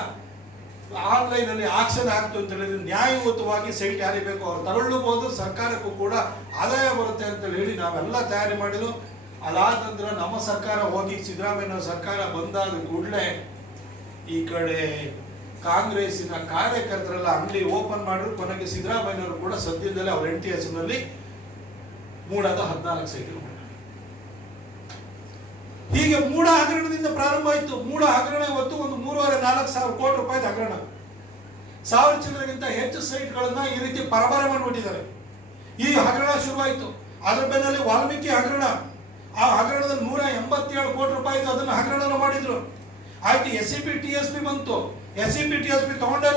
ಆನ್ಲೈನ್ ಅಲ್ಲಿ ಆಕ್ಷನ್ ಆಗ್ತು ಅಂತ ಹೇಳಿದ್ರೆ ನ್ಯಾಯಯುತವಾಗಿ ಸೈಟ್ ಯಾರಿಗೆ ಬೇಕೋ ಅವ್ರು ತಗೊಳ್ಳಬಹುದು ಸರ್ಕಾರಕ್ಕೂ ಕೂಡ ಆದಾಯ ಬರುತ್ತೆ ಅಂತ ಹೇಳಿ ನಾವೆಲ್ಲ ತಯಾರಿ ಮಾಡಿದ್ರು ಅದಾದ ನಂತರ ನಮ್ಮ ಸರ್ಕಾರ ಹೋಗಿ ಸಿದ್ದರಾಮಯ್ಯ ಸರ್ಕಾರ ಬಂದಾದ ಕೂಡಲೇ ಈ ಕಡೆ ಕಾಂಗ್ರೆಸ್ಸಿನ ಕಾರ್ಯಕರ್ತರೆಲ್ಲ ಅಂಗಡಿ ಓಪನ್ ಮಾಡಿದ್ರು. ಕೊನೆಗೆ ಸಿದ್ದರಾಮಯ್ಯನವರು ಕೂಡ ಸದ್ಯದಲ್ಲೇ ಅವ್ರ ಎಂಟಿ ಹೆಸರಿನಲ್ಲಿ ಮೂಡಾದ ಹದಿನಾಲ್ಕು ಸೈಟ್ ಹೀಗೆ ಮೂಡ ಹಗರಣದಿಂದ ಪ್ರಾರಂಭ ಆಯಿತು. ಮೂಡ ಹಗರಣ ಇವತ್ತು ಒಂದು ಮೂರುವರೆ, ನಾಲ್ಕು ಸಾವಿರ ಕೋಟಿ ರೂಪಾಯಿ ಹಗರಣ. ಸಾವಿರ ಚಿಲ್ಲರೆಗಿಂತ ಹೆಚ್ಚು ಸೈಟ್ಗಳನ್ನ ಈ ರೀತಿ ಪರಬರ ಮಾಡಿಬಿಟ್ಟಿದ್ದಾರೆ. ಈ ಹಗರಣ ಶುರುವಾಯಿತು. ಅದರ ಬೆನ್ನಲ್ಲಿ ವಾಲ್ಮೀಕಿ ಹಗರಣ. ಆ ಹಗರಣದಲ್ಲಿ ನೂರ ಎಂಬತ್ತೇಳು ಕೋಟಿ ರೂಪಾಯಿ ಅದನ್ನು ಹಗರಣ ಮಾಡಿದ್ರು. ಆಯ್ತು S C P T S P ಬಂತು. S C P T S P ತಗೊಂಡೇ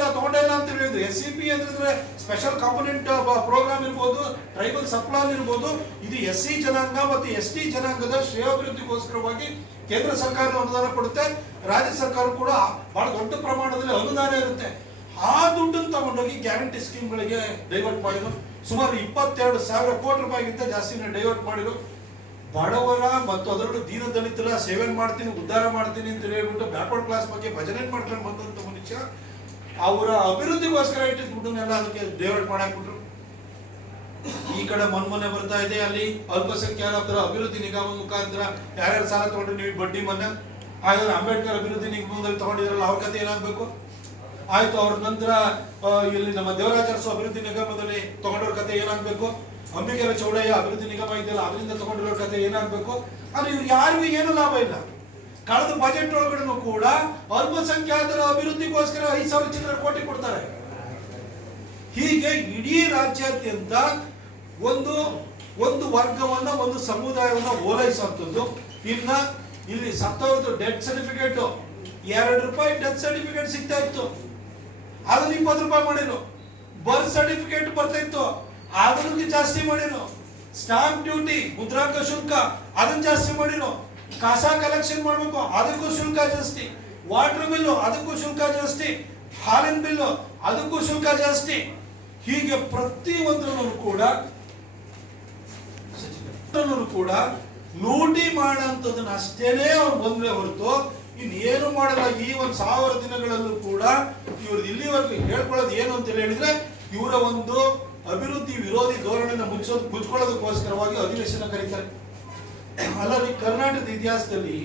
ಇಲ್ಲ ಅಂತ ಹೇಳಿದ್ರು. ಎಸ್ ಸಿ ಪಿ ಅಂದ್ರೆ ಸ್ಪೆಷಲ್ ಕಾಂಪೊನೆಂಟ್ ಪ್ರೋಗ್ರಾಮ್ ಇರ್ಬೋದು ಟ್ರೈಬಲ್ ಸಪ್ಲಾನ್ ಇರ್ಬೋದು. ಇದು ಎಸ್ ಸಿ ಜನಾಂಗ ಮತ್ತು ಎಸ್ ಟಿ ಜನಾಂಗದ ಶ್ರೇಯೋಭಿವೃದ್ಧಿಗೋಸ್ಕರವಾಗಿ ಕೇಂದ್ರ ಸರ್ಕಾರ ಅನುದಾನ ಕೊಡುತ್ತೆ. ರಾಜ್ಯ ಸರ್ಕಾರ ಕೂಡ ಬಹಳ ದೊಡ್ಡ ಪ್ರಮಾಣದಲ್ಲಿ ಅನುದಾನ ಇರುತ್ತೆ. ಆ ದುಡ್ಡನ್ನು ತಗೊಂಡೋಗಿ ಗ್ಯಾರಂಟಿ ಸ್ಕೀಮ್ಗಳಿಗೆ ಡೈವರ್ಟ್ ಮಾಡಿದ್ರು. ಸುಮಾರು ಇಪ್ಪತ್ತೆರಡು ಸಾವಿರ ಕೋಟಿ ರೂಪಾಯಿಗಿಂತ ಜಾಸ್ತಿನ ಡೈವರ್ಟ್ ಮಾಡಿದ್ರು. ಬಡವರ ಮತ್ತು ಅದರಲ್ಲೂ ದೀನ ದಲಿತರ ಸೇವೆ ಮಾಡ್ತೀನಿ, ಉದ್ಧಾರ ಮಾಡ್ತೀನಿ ಅಂತ ಹೇಳ್ಬಿಟ್ಟು ಬ್ಯಾಕ್ವರ್ಡ್ ಕ್ಲಾಸ್ ಬಗ್ಗೆ ಭಜನೆ ಮಾಡ್ಕೊಂಡು ಬಂದಂತ ಮನುಷ್ಯ ಅವರ ಅಭಿವೃದ್ಧಿಗೋಸ್ಕರ ಇಟ್ಟಿದ್ದ ದುಡ್ಡನ್ನೆಲ್ಲ ಅದಕ್ಕೆ ಡೈವರ್ಟ್ ಮಾಡಾಕ್ಬಿಟ್ರು. ಈ ಕಡೆ ಮೊನ್ಮೊನ್ನೆ ಬರ್ತಾ ಇದೆ ಅಲ್ಲಿ, ಅಲ್ಪಸಂಖ್ಯಾತರ ಅಭಿವೃದ್ಧಿ ನಿಗಮ ಮುಖಾಂತರ ಯಾರ್ಯಾರು ಸಾಲ ತಗೊಂಡ್ರೆ, ನೀವು ಬಡ್ಡಿ ಮನ್ನಾ. ಹಾಗಾದ್ರೆ ಅಂಬೇಡ್ಕರ್ ಅಭಿವೃದ್ಧಿ ನಿಗಮದಲ್ಲಿ ತಗೊಂಡಿದ್ರಲ್ಲ, ಅವ್ರ ಕತೆ ಏನಾಗಬೇಕು? ಆಯ್ತು, ಅವ್ರ ನಂತರ ಇಲ್ಲಿ ನಮ್ಮ ದೇವರಾಜರಸು ಅಭಿವೃದ್ಧಿ ನಿಗಮದಲ್ಲಿ ತಗೊಂಡಿರೋ ಕತೆ ಏನಾಗಬೇಕು? ಅಂಬಿಕೆರ ಚೌಡಯ್ಯ ಅಭಿವೃದ್ಧಿ ನಿಗಮ ಇದೆಯಲ್ಲ ಅದರಿಂದ ತಗೊಂಡಿರೋ ಕತೆ ಏನಾಗಬೇಕು? ಆದ್ರೆ ಇವ್ರು ಯಾರಿಗೂ ಏನು ಲಾಭ ಇಲ್ಲ. ಕಳೆದ ಬಜೆಟ್ ಒಳಗಡೆನೂ ಕೂಡ ಅಲ್ಪಸಂಖ್ಯಾತರ ಅಭಿವೃದ್ಧಿಗೋಸ್ಕರ ಐದು ಸಾವಿರ ಚಿಲ್ಲರೆ ಕೋಟಿ ಕೊಡ್ತಾರೆ. ಹೀಗೆ ಇಡೀ ರಾಜ್ಯಾದ್ಯಂತ ಒಂದು ಒಂದು ವರ್ಗವನ್ನ, ಒಂದು ಸಮುದಾಯವನ್ನ ಓಲೈಸುವಂಥದ್ದು. ಇನ್ನ ಇಲ್ಲಿ ಸತ್ತವ್ರದ್ದು ಡೆತ್ ಸರ್ಟಿಫಿಕೇಟ್ ಎರಡು ರೂಪಾಯಿ ಡೆತ್ ಸರ್ಟಿಫಿಕೇಟ್ ಸಿಗ್ತಾ ಇತ್ತು. ಅದನ್ನ ಇಪ್ಪತ್ತು ರೂಪಾಯಿ ಮಾಡಿರು ಬರ್ತ್ ಸರ್ಟಿಫಿಕೇಟ್ ಬರ್ತಾ ಇತ್ತು ಅದನ್ನ ಜಾಸ್ತಿ ಮಾಡಿರು ಸ್ಟಾಂಪ್ ಡ್ಯೂಟಿ ಮುದ್ರಾಂಕ ಶುಲ್ಕ, ಅದನ್ನ ಜಾಸ್ತಿ ಮಾಡಿರು ಕಸ ಕಲೆಕ್ಷನ್ ಮಾಡಬೇಕು, ಅದಕ್ಕೂ ಶುಲ್ಕ ಜಾಸ್ತಿ. ವಾಟರ್ ಬಿಲ್ಲು ಅದಕ್ಕೂ ಶುಲ್ಕ ಜಾಸ್ತಿ. ಹಾಲಿನ ಬಿಲ್ಲು ಅದಕ್ಕೂ ಶುಲ್ಕ ಜಾಸ್ತಿ. ಹೀಗೆ ಪ್ರತಿ ಕೂಡ ಕೂಡ ಲೂಟಿ ಮಾಡಂತದನ್ನ ಅಷ್ಟೇನೆ ಅವ್ರು ಬಂದ್ರೆ ಹೊರತು ಇನ್ನೇನು ಮಾಡಲ್ಲ ಈ ಒಂದು ಸಾವಿರ ದಿನಗಳಲ್ಲೂ ಕೂಡ ಇವರು ಇಲ್ಲಿವರೆಗೂ ಹೇಳ್ಕೊಳ್ಳೋದು ಏನು ಅಂತ ಹೇಳಿದ್ರೆ, ಇವರ ಒಂದು ಅಭಿವೃದ್ಧಿ ವಿರೋಧಿ ಧೋರಣೆನ ಮುಚ್ಚೋದು ಮುಚ್ಕೊಳ್ಳೋದಕ್ಕೋಸ್ಕರವಾಗಿ ಅಧಿವೇಶನ ಕರೀತಾರೆ. ಅಲ್ಲದೆ ಕರ್ನಾಟಕದ ಇತಿಹಾಸದಲ್ಲಿ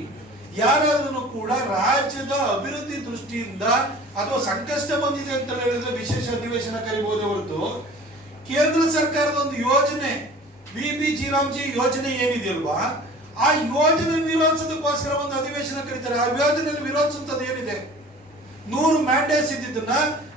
ಯಾರಾದ್ರೂ ಕೂಡ ರಾಜ್ಯದ ಅಭಿವೃದ್ಧಿ ದೃಷ್ಟಿಯಿಂದ ಅಥವಾ ಸಂಕಷ್ಟ ಬಂದಿದೆ ಅಂತ ಹೇಳಿದ್ರೆ ವಿಶೇಷ ಅಧಿವೇಶನ ಕರಿಬಹುದು ಹೊರತು, ಕೇಂದ್ರ ಸರ್ಕಾರದ ಒಂದು ಯೋಜನೆ, ವಿ ಪಿ ಜಿರಾಮ್ಜಿ ಯೋಜನೆ ಏನಿದೆಯಲ್ವಾ ಆ ಯೋಜನೆ ವಿರೋಧಿಸೋದಕ್ಕೋಸ್ಕರ ಒಂದು ಅಧಿವೇಶನ ಕರೀತಾರೆ. ಆ ಯೋಜನೆಯಲ್ಲಿ ವಿರೋಧಿಸುವಂತದ್ದು ಏನಿದೆ? ನೂರು ಮ್ಯಾಂಡೇಟ್ಸ್ ಇದ್ದಿದ್ದನ್ನ,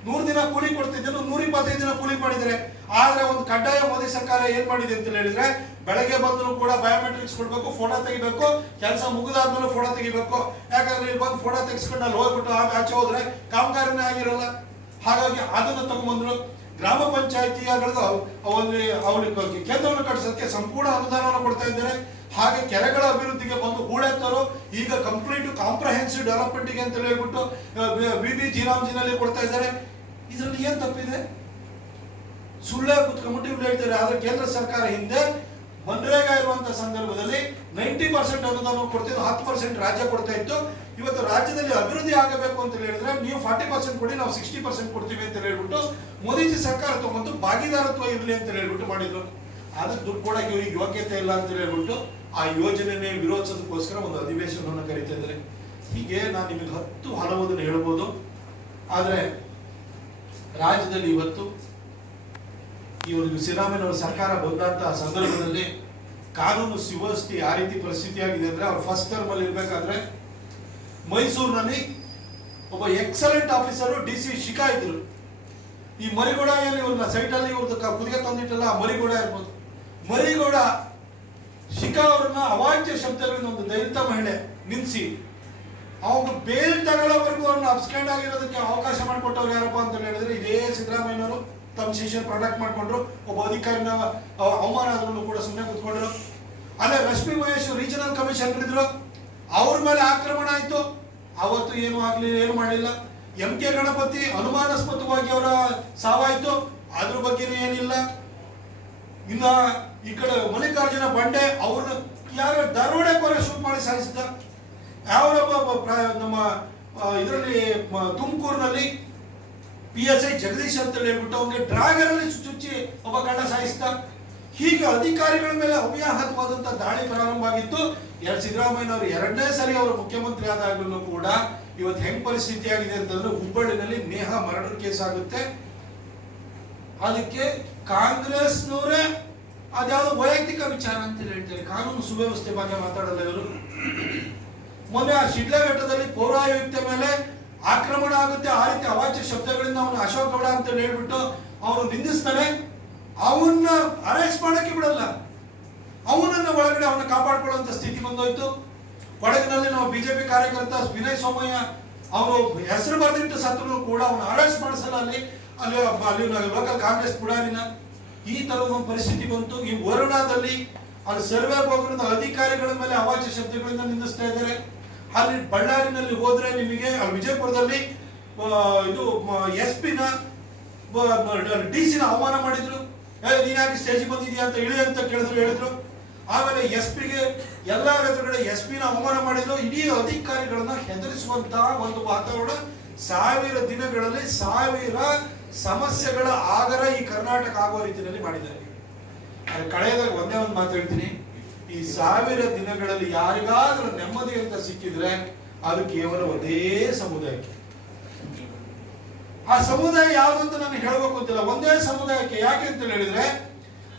ನೂರು ದಿನ ಕೂಲಿ ಕೊಡ್ತಿದ್ದನ್ನು ನೂರ ಇಪ್ಪತ್ತೈದು ದಿನ ಕೂಲಿ ಮಾಡಿದರೆ ಆದ್ರೆ ಒಂದು ಕಡ್ಡಾಯ ಮೋದಿ ಸರ್ಕಾರ ಏನ್ ಮಾಡಿದೆ ಅಂತ ಹೇಳಿದ್ರೆ, ಬೆಳಗ್ಗೆ ಬಂದ್ರು ಕೂಡ ಬಯೋಮೆಟ್ರಿಕ್ಸ್ ಕೊಡ್ಬೇಕು ಫೋಟೋ ತೆಗಿಬೇಕು, ಕೆಲಸ ಮುಗಿದಾದ್ಮೇಲೆ ಫೋಟೋ ತೆಗಿಬೇಕು. ಯಾಕಂದ್ರೆ ಇಲ್ಲಿ ಬಂದು ಫೋಟೋ ತೆಗೆಸ್ಕೊಂಡು ಅಲ್ಲಿ ಹೋಗ್ಬಿಟ್ಟು ಆಮೇಲೆ ಆಚೆ ಹೋದ್ರೆ ಕಾಮಗಾರಿನೇ ಆಗಿರಲ್ಲ. ಹಾಗಾಗಿ ಅದನ್ನ ತಗೊಂಡ್ಬಂದ್ರು. ಗ್ರಾಮ ಅವಲ್ಲಿ ಅವರಿಗೆ ಕೇಂದ್ರವನ್ನು ಕಟ್ಟಿಸೋದಕ್ಕೆ ಸಂಪೂರ್ಣ ಅನುದಾನವನ್ನು ಕೊಡ್ತಾ ಇದ್ದಾರೆ. ಹಾಗೆ ಕೆರೆಗಳ ಅಭಿವೃದ್ಧಿಗೆ ಬಂದು ಹೂಳೆತ್ತರು ಈಗ ಕಂಪ್ಲೀಟ್ ಕಾಂಪ್ರಹೆನ್ಸಿವ್ ಡೆವಲಪ್ಮೆಂಟ್ಗೆ ಅಂತ ಹೇಳ್ಬಿಟ್ಟು ಬಿ ಬಿ ಜಿರಾಮ್ಜಿನಲ್ಲಿ ಕೊಡ್ತಾ ಇದ್ದಾರೆ. ಇದರಲ್ಲಿ ಏನು ತಪ್ಪಿದೆ? ಸುಳ್ಳೆ ಕುತ್ಕೊಂಡ್ಬಿಟ್ಟು ಇವ್ರು ಹೇಳ್ತಾರೆ, ಆದ್ರೆ ಕೇಂದ್ರ ಸರ್ಕಾರ ಹಿಂದೆ ಮನ್ರೇಗಾ ಇರುವಂತ ಸಂದರ್ಭದಲ್ಲಿ ನೈಂಟಿ ಪರ್ಸೆಂಟ್ ಅನುದಾನ ಕೊಡ್ತಿದ್ದು, ಹತ್ತು ಪರ್ಸೆಂಟ್ ರಾಜ್ಯ ಕೊಡ್ತಾ ಇತ್ತು. ಇವತ್ತು ರಾಜ್ಯದಲ್ಲಿ ಅಭಿವೃದ್ಧಿ ಆಗಬೇಕು ಅಂತ ಹೇಳಿದ್ರೆ ನೀವು ಫಾರ್ಟಿ ಪರ್ಸೆಂಟ್ ಕೊಡಿ, ನಾವು ಸಿಕ್ಸ್ಟಿ ಪರ್ಸೆಂಟ್ ಕೊಡ್ತೀವಿ ಅಂತ ಹೇಳ್ಬಿಟ್ಟು ಮೋದಿಜಿ ಸರ್ಕಾರ ತಗೊಂಡು ಭಾಗಿದಾರತ್ವ ಇರಲಿ ಅಂತ ಹೇಳ್ಬಿಟ್ಟು ಮಾಡಿದ್ರು. ಆದ್ರೆ ದುಡ್ಡು ಕೊಡಕ್ಕೆ ಇವ್ರಿಗೆ ಯೋಗ್ಯತೆ ಇಲ್ಲ ಅಂತ ಹೇಳ್ಬಿಟ್ಟು ಆ ಯೋಜನೆ ವಿರೋಧಿಸೋದಕ್ಕೋಸ್ಕರ ಒಂದು ಅಧಿವೇಶನವನ್ನು ಕರೀತಾ ಇದ್ದಾರೆ. ಹೀಗೆ ನಾನು ನಿಮಗೆ ಹತ್ತು ಹಲವುದನ್ನು ಹೇಳ್ಬೋದು. ಆದರೆ ರಾಜ್ಯದಲ್ಲಿ ಇವತ್ತು ಇವರು ಸಿದ್ದರಾಮಯ್ಯನವರ ಸರ್ಕಾರ ಬಂದಂತಹ ಸಂದರ್ಭದಲ್ಲಿ ಕಾನೂನು ಸುವ್ಯವಸ್ಥೆ ಯಾವ ರೀತಿ ಪರಿಸ್ಥಿತಿಯಾಗಿದೆ ಅಂದರೆ ಅವ್ರು ಫಸ್ಟ್ ಟರ್ಮ್ ಅಲ್ಲಿ ಇರ್ಬೇಕಾದ್ರೆ ಮೈಸೂರಿನಲ್ಲಿ ಒಬ್ಬ excellent officer D C Shikha ಇದ್ರು. ಈ ಮರಿಗೌಡ ಏನು ಇವ್ರನ್ನ ಸೈಟ್ ಅಲ್ಲಿ ಇವ್ರದ್ದು ಕುದಿಗೆ ತಂದಿಟ್ಟಲ್ಲ ಮರಿಗೌಡ ಇರ್ಬೋದು. ಮರಿಗೌಡ ಶಿಖಾ ಅವ್ರನ್ನ ಅವಾಚ್ಯ ಶಬ್ದಗಳಿಂದ ಒಂದು ದಲಿತ ಮಹಿಳೆ ನಿನ್ಸಿ ಅವಾಗ ಬೇಲ್ ತಗೊಳ್ಳೋವರೆಗೂ ಅವ್ರನ್ನ ಅಬ್ಸ್ಕ್ಯಾಂಡ್ ಆಗಿರೋದಕ್ಕೆ ಅವಕಾಶ ಮಾಡಿಕೊಟ್ಟವ್ರು ಯಾರಪ್ಪ ಅಂತ ಹೇಳಿದ್ರೆ ಇದೇ ಸಿದ್ದರಾಮಯ್ಯನವರು ತಮ್ಮ ಶಿಷ್ಯ ಪ್ರಾಡಕ್ಟ್ ಮಾಡಿಕೊಂಡ್ರು. ಒಬ್ಬ ಅಧಿಕಾರಿನ ಅವ- ಅವಮಾನ ಆದ್ರೂ ಕೂಡ ಸುಮ್ಮನೆ ಕೂತ್ಕೊಂಡ್ರು. ಅದೇ ರಶ್ಮಿ ಮಹೇಶ್ ರೀಜನಲ್ ಕಮಿಷನರ್ ಇದ್ರು. ಅವ್ರ ಮೇಲೆ ಆಕ್ರಮಣ ಆಯ್ತು. ಅವತ್ತು ಏನು ಆಗ್ಲಿ, ಏನು ಮಾಡಿಲ್ಲ ಎಂ ಕೆ ಗಣಪತಿ ಅನುಮಾನಾಸ್ಪದವಾಗಿ ಅವರ ಸಾವಾಯ್ತು. ಅದ್ರ ಬಗ್ಗೆನೇ ಏನಿಲ್ಲ. ಇನ್ನ ಈ ಕಡೆ ಮಲ್ಲಿಕಾರ್ಜುನ ಬಂಡೆ ಅವ್ರನ್ನ ಯಾರ ದರೋಡೆಕೋರ ಶೂಟ್ ಮಾಡಿ ಸಾಯಿಸಿದ ಯಾವರೊಬ್ಬ ಒಬ್ಬ ಪ್ರ- ನಮ್ಮ ಇದರಲ್ಲಿ ತುಮಕೂರಿನಲ್ಲಿ ಪಿ ಎಸ್ ಐ ಜಗದೀಶ್ ಅಂತ ಹೇಳ್ಬಿಟ್ಟು ಅವನಿಗೆ ಡ್ರಾಗರ್ ಅಲ್ಲಿ ಚುಚ್ಚಿ ಒಬ್ಬ ಕಳ್ಳ ಸಾಯಿಸಿದ ಹೀಗೆ ಅಧಿಕಾರಿಗಳ ಮೇಲೆ ಅವ್ಯಾಹತವಾದಂತ ದಾಳಿ ಪ್ರಾರಂಭ ಆಗಿತ್ತು. ಎರಡ್ ಸಿದ್ದರಾಮಯ್ಯನವರು ಎರಡನೇ ಸರಿ ಅವರು ಮುಖ್ಯಮಂತ್ರಿ ಆದಾಗಲೂ ಕೂಡ ಇವತ್ತು ಹೆಂಗ್ ಪರಿಸ್ಥಿತಿ ಆಗಿದೆ ಅಂತಂದ್ರೆ ಹುಬ್ಬಳ್ಳಿನಲ್ಲಿ ನೇಹ ಮರಣ ಕೇಸ್ ಆಗುತ್ತೆ. ಅದಕ್ಕೆ ಕಾಂಗ್ರೆಸ್ನವರೇ ಅದ್ಯಾವುದೋ ವೈಯಕ್ತಿಕ ವಿಚಾರ ಅಂತ ಹೇಳ್ತಾರೆ ಕಾನೂನು ಸುವ್ಯವಸ್ಥೆ ಬಗ್ಗೆ ಮಾತಾಡಲ್ಲ ಇವರು. ಮೊನ್ನೆ ಆ ಶಿಡ್ಲ ಬೆಟ್ಟದಲ್ಲಿ ಪೌರಾಯುಕ್ತ ಮೇಲೆ ಆಕ್ರಮಣ ಆಗುತ್ತೆ, ಆ ರೀತಿ ಅವಾಚ್ಯ ಶಬ್ದಗಳಿಂದ ಅವನು ಅಶೋಕ್ ಗೌಡ ಅಂತ ಹೇಳ್ಬಿಟ್ಟು ಅವನು ನಿಂದಿಸ್ತಾನೆ. ಅವನ್ನ ಅರೆಸ್ಟ್ ಮಾಡಕ್ಕೆ ಬಿಡಲ್ಲ. ಅವನನ್ನ ಒಳಗಡೆ ಅವನ್ನ ಕಾಪಾಡ್ಕೊಳ್ಳುವಂತ ಸ್ಥಿತಿ ಬಂದೋಯ್ತು. ಕೊಡಗಿನಲ್ಲಿ ನಾವು ಬಿಜೆಪಿ ಕಾರ್ಯಕರ್ತ ವಿನಯ್ ಸೋಮಯ್ಯ ಅವರು ಹೆಸರು ಬರೆದಿಟ್ಟು ಸತ್ರು ಕೂಡ ಅವನು ಅರೆಸ್ಟ್ ಮಾಡಿಸಲ್ಲ ಅಲ್ಲಿ. ಅಲ್ಲಿ ಒಬ್ಬ- ಅಲ್ಲಿ ಲೋಕಲ್ ಕಾಂಗ್ರೆಸ್ ಪುಡಾರಿನ ಈ ತರ ಒಂದು ಪರಿಸ್ಥಿತಿ ಬಂತು. ಈ ವರುಣಾದಲ್ಲಿ ಅಲ್ಲಿ ಸರ್ವೆ ಭವನದ ಅಧಿಕಾರಿಗಳ ಮೇಲೆ ಅವಾಚ್ಯ ಶಬ್ದಗಳಿಂದ ನಿಂದಿಸ್ತಾ ಇದ್ದಾರೆ. ಅಲ್ಲಿ ಬಳ್ಳಾರಿನಲ್ಲಿ ಹೋದ್ರೆ ನಿಮಗೆ ವಿಜಯಪುರದಲ್ಲಿ ಇದು ಎಸ್ ಪಿನ ಡಿ ಸಿನ ಅವಮಾನ ಮಾಡಿದ್ರು. ನೀನಾಗಿ ಸ್ಟೇಜ್ ಬಂದಿದ್ಯಾ ಅಂತ ಇಳಿ ಅಂತ ಕೇಳಿದ್ರು, ಹೇಳಿದ್ರು. ಆಮೇಲೆ ಎಸ್ ಪಿಗೆ ಎಲ್ಲ ಎದುರುಗಡೆ ಎಸ್ ಪಿನ ಅವಮಾನ ಮಾಡಿದ್ರು. ಇಡೀ ಅಧಿಕಾರಿಗಳನ್ನ ಹೆದರಿಸುವಂತಹ ಒಂದು ವಾತಾವರಣ ಸಾವಿರ ದಿನಗಳಲ್ಲಿ ಸಾವಿರ ಸಮಸ್ಯೆಗಳ ಆಗರ ಈ ಕರ್ನಾಟಕ ಆಗುವ ರೀತಿಯಲ್ಲಿ ಮಾಡಿದ್ದಾರೆ. ಅದು ಕಳೆದಾಗ ಒಂದೇ ಒಂದು ಮಾತು ಹೇಳ್ತೀನಿ. ಈ ಸಾವಿರ ದಿನಗಳಲ್ಲಿ ಯಾರಿಗಾದ್ರೂ ನೆಮ್ಮದಿ ಅಂತ ಸಿಕ್ಕಿದ್ರೆ ಅದು ಕೇವಲ ಒಂದೇ ಸಮುದಾಯಕ್ಕೆ. ಆ ಸಮುದಾಯ ಯಾವುದು ಅಂತ ನಾನು ಹೇಳಬೇಕು ಅಂತಿಲ್ಲ. ಒಂದೇ ಸಮುದಾಯಕ್ಕೆ ಯಾಕೆ ಅಂತ ಹೇಳಿದ್ರೆ,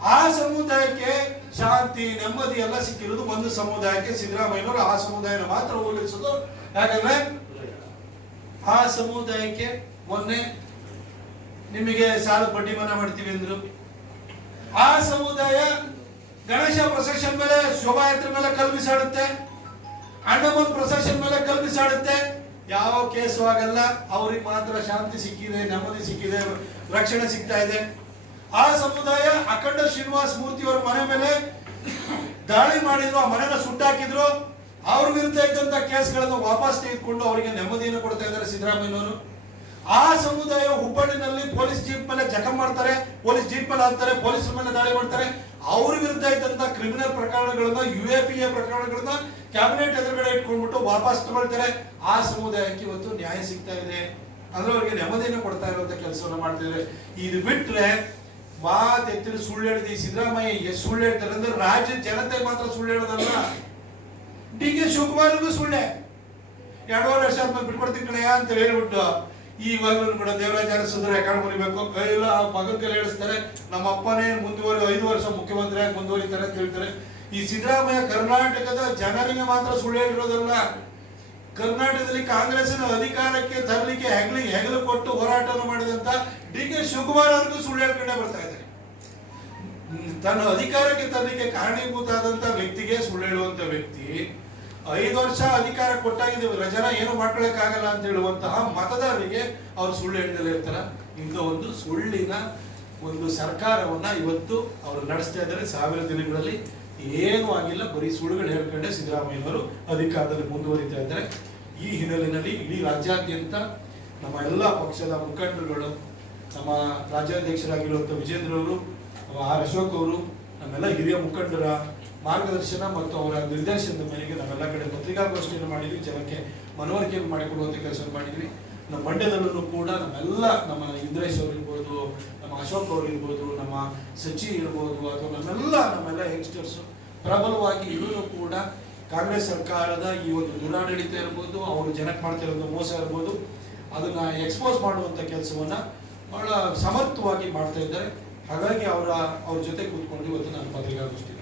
ಆ ಸಮುದಾಯಕ್ಕೆ ಶಾಂತಿ, ನೆಮ್ಮದಿ ಎಲ್ಲ ಸಿಕ್ಕಿರೋದು ಒಂದು ಸಮುದಾಯಕ್ಕೆ ಸಿದ್ದರಾಮಯ್ಯನವರು. ಆ ಸಮುದಾಯನ ಮಾತ್ರ ಹೋಲಿಸೋದು ಯಾಕಂದ್ರೆ, ಆ ಸಮುದಾಯಕ್ಕೆ ಮೊನ್ನೆ ನಿಮಗೆ ಸಾಲ ಪಟ್ಟಿ ಮನ್ನಾ ಮಾಡ್ತೀವಿ ಅಂದ್ರು. ಆ ಸಮುದಾಯ ಗಣೇಶ ಪ್ರೊಸೆಷನ್ ಮೇಲೆ, ಶೋಭಾಯಾತ್ರೆ ಮೇಲೆ ಕಲ್ಪಿಸಾಡುತ್ತೆ ಅಂಡಮನ್ ಪ್ರೊಸೆಷನ್ ಮೇಲೆ ಕಲ್ಪಿಸಾಡುತ್ತೆ ಯಾವ ಕೇಸು ಆಗಲ್ಲ, ಅವ್ರಿಗೆ ಮಾತ್ರ ಶಾಂತಿ ಸಿಕ್ಕಿದೆ, ನೆಮ್ಮದಿ ಸಿಕ್ಕಿದೆ, ರಕ್ಷಣೆ ಸಿಗ್ತಾ ಇದೆ. ಆ ಸಮುದಾಯ ಅಖಂಡ ಶ್ರೀನಿವಾಸ್ ಮೂರ್ತಿ ಅವರ ಮನೆ ಮೇಲೆ ದಾಳಿ ಮಾಡಿದ್ರು, ಆ ಮನೆನ ಸುಟ್ಟಾಕಿದ್ರು. ಅವ್ರ ವಿರುದ್ಧ ಇದ್ದಂತ ಕೇಸ್ಗಳನ್ನು ವಾಪಸ್ ತೆಗೆದುಕೊಂಡು ಅವರಿಗೆ ನೆಮ್ಮದಿಯನ್ನು ಕೊಡ್ತಾ ಇದ್ದಾರೆ ಸಿದ್ದರಾಮಯ್ಯನವರು. ಆ ಸಮುದಾಯ ಹುಬ್ಬಳ್ಳಿನಲ್ಲಿ ಪೊಲೀಸ್ ಜೀಪ್ ಮೇಲೆ ಜಖಂ ಮಾಡ್ತಾರೆ, ಪೊಲೀಸ್ ಜೀಪ್ ಮೇಲೆ ಹಾಕ್ತಾರೆ ಪೊಲೀಸರ ಮೇಲೆ ದಾಳಿ ಮಾಡ್ತಾರೆ. ಅವ್ರ ವಿರುದ್ಧ ಇದ್ದಂತ ಕ್ರಿಮಿನಲ್ ಪ್ರಕರಣಗಳನ್ನ ಯು ಎ ಪಿ ಎ ಪ್ರಕರಣಗಳನ್ನ ಕ್ಯಾಬಿನೆಟ್ ಎದುರುಗಡೆ ಇಟ್ಕೊಂಡ್ಬಿಟ್ಟು ವಾಪಸ್ ತಗೊಳ್ತಾರೆ. ಆ ಸಮುದಾಯಕ್ಕೆ ಇವತ್ತು ನ್ಯಾಯ ಸಿಗ್ತಾ ಇದೆ. ಅಂದ್ರೆ ಅವ್ರಿಗೆ ನೆಮ್ಮದಿಯನ್ನು ಕೊಡ್ತಾ ಇರುವಂತ ಕೆಲಸವನ್ನ ಮಾಡ್ತಿದ್ರೆ ಇದು ಬಿಟ್ರೆ ಮಾತ್ ಎತ್ತಿರ ಸುಳ್ಳು ಹೇಳಿದ ಈ ಸಿದ್ದರಾಮಯ್ಯ ಎಷ್ಟು ಸುಳ್ಳು ಹೇಳ್ತಾರೆ ಅಂದ್ರೆ ರಾಜ್ಯ ಜನತೆ ಮಾತ್ರ ಸುಳ್ಳು ಹೇಳೋದಲ್ಲ. ಡಿ ಕೆ ಶಿವಕುಮಾರ್ಗೂ ಸುಳ್ಳೆ. ಎರಡೂವರೆ ವರ್ಷ ಆದ್ಮೇಲೆ ಬಿಟ್ಕೊಡ್ತೀನಿ ಕಡೆಯ ಅಂತ ಹೇಳ್ಬಿಟ್ಟು ಈವಾಗಲೂ ಕೂಡ ದೇವರಾಜ ಅರಸಂದ್ರೆ ರೆಕಾರ್ಡ್ ಬರೀಬೇಕು. ಇಲ್ಲ ಪಗಕ್ಕೆ ಕೈಲಿ ಹೇಳಿಸ್ತಾರೆ ನಮ್ಮ ಅಪ್ಪನೇ ಮುಂದುವರಿ ಐದು ವರ್ಷ ಮುಖ್ಯಮಂತ್ರಿ ಆಗಿ ಮುಂದುವರಿತಾರೆ ಅಂತ ಹೇಳ್ತಾರೆ. ಈ ಸಿದ್ದರಾಮಯ್ಯ ಕರ್ನಾಟಕದ ಜನರಿಗೆ ಮಾತ್ರ ಸುಳ್ಳು ಹೇಳಿರೋದಲ್ಲ. ಕರ್ನಾಟಕದಲ್ಲಿ ಕಾಂಗ್ರೆಸ್ನ ಅಧಿಕಾರಕ್ಕೆ ತರಲಿಕ್ಕೆ ಹೆಗಲಿಗೆ ಹೆಗಲು ಕೊಟ್ಟು ಹೋರಾಟ ಮಾಡಿದಂತ ಡಿ ಕೆ ಶಿವಕುಮಾರ್ ಅವ್ರಿಗೂ ಸುಳ್ಳು ಹೇಳ್ಕೊಂಡೇ ಬರ್ತಾ ಇದ್ದಾರೆ. ತನ್ನ ಅಧಿಕಾರಕ್ಕೆ ತರಲಿಕ್ಕೆ ಕಾರಣೀಭೂತ ಆದಂತ ವ್ಯಕ್ತಿಗೆ ಸುಳ್ಳು ಹೇಳುವಂತ ವ್ಯಕ್ತಿ ಐದು ವರ್ಷ ಅಧಿಕಾರ ಕೊಟ್ಟಾಗಿದ್ದೀವಿ. ಜನ ಏನು ಮಾಡ್ಕೊಳಕ್ಕಾಗಲ್ಲ ಅಂತ ಹೇಳುವಂತಹ ಮತದಾರರಿಗೆ ಅವ್ರು ಸುಳ್ಳು ಹೇಳ್ದಲೇ ಇರ್ತಾರ. ಇಂಥ ಒಂದು ಸುಳ್ಳಿನ ಒಂದು ಸರ್ಕಾರವನ್ನ ಇವತ್ತು ಅವರು ನಡೆಸ್ತಾ ಇದ್ದಾರೆ. ಸಾವಿರ ದಿನಗಳಲ್ಲಿ ಏನೂ ಆಗಿಲ್ಲ. ಬರೀ ಸುಳ್ಳುಗಳು ಹೇಳ್ಕೊಂಡೆ ಸಿದ್ದರಾಮಯ್ಯನವರು ಅಧಿಕಾರದಲ್ಲಿ ಮುಂದುವರಿತಾ ಇದ್ದಾರೆ. ಈ ಹಿನ್ನೆಲೆಯಲ್ಲಿ ಇಡೀ ರಾಜ್ಯಾದ್ಯಂತ ನಮ್ಮ ಎಲ್ಲ ಪಕ್ಷದ ಮುಖಂಡರುಗಳು, ನಮ್ಮ ರಾಜ್ಯಾಧ್ಯಕ್ಷರಾಗಿರುವಂಥ ವಿಜೇಂದ್ರ ಅವರು ಆರ್ ಅಶೋಕ್ ಅವರು, ನಮ್ಮೆಲ್ಲ ಹಿರಿಯ ಮುಖಂಡರ ಮಾರ್ಗದರ್ಶನ ಮತ್ತು ಅವರ ನಿರ್ದೇಶನದ ಮೇರೆಗೆ ನಾವೆಲ್ಲ ಕಡೆ ಪತ್ರಿಕಾಗೋಷ್ಠಿಯನ್ನು ಮಾಡಿದ್ವಿ, ಜನಕ್ಕೆ ಮನವರಿಕೆಯನ್ನು ಮಾಡಿಕೊಡುವಂಥ ಕೆಲಸ ಮಾಡಿದ್ವಿ. ನಮ್ಮ ಮಂಡ್ಯದಲ್ಲೂ ಕೂಡ ನಮ್ಮೆಲ್ಲ ನಮ್ಮ ಇಂದ್ರೇಶ್ ಅವರಿರ್ಬೋದು, ನಮ್ಮ ಅಶೋಕ್ ಅವರು ಇರ್ಬೋದು ನಮ್ಮ ಸಚಿ ಇರ್ಬೋದು, ಅಥವಾ ನಮ್ಮೆಲ್ಲ ನಮ್ಮೆಲ್ಲ ಯಂಗ್ಸ್ಟರ್ಸು ಪ್ರಬಲವಾಗಿ ಇವರು ಕೂಡ ಕಾಂಗ್ರೆಸ್ ಸರ್ಕಾರದ ಈ ಒಂದು ದುರಾಡಳಿತ ಇರ್ಬೋದು, ಅವರು ಜನಕ್ಕೆ ಮಾಡ್ತಿರೋದು ಮೋಸ ಇರ್ಬೋದು, ಅದನ್ನ ಎಕ್ಸ್ಪೋಸ್ ಮಾಡುವಂತ ಕೆಲಸವನ್ನ ಬಹಳ ಸಮರ್ಥವಾಗಿ ಮಾಡ್ತಾ ಇದ್ದಾರೆ. ಹಾಗಾಗಿ ಅವರ, ಅವ್ರ ಜೊತೆ ಕೂತ್ಕೊಂಡು ಇವತ್ತು ನಾನು ಪತ್ರಿಕಾಗೋಷ್ಠಿ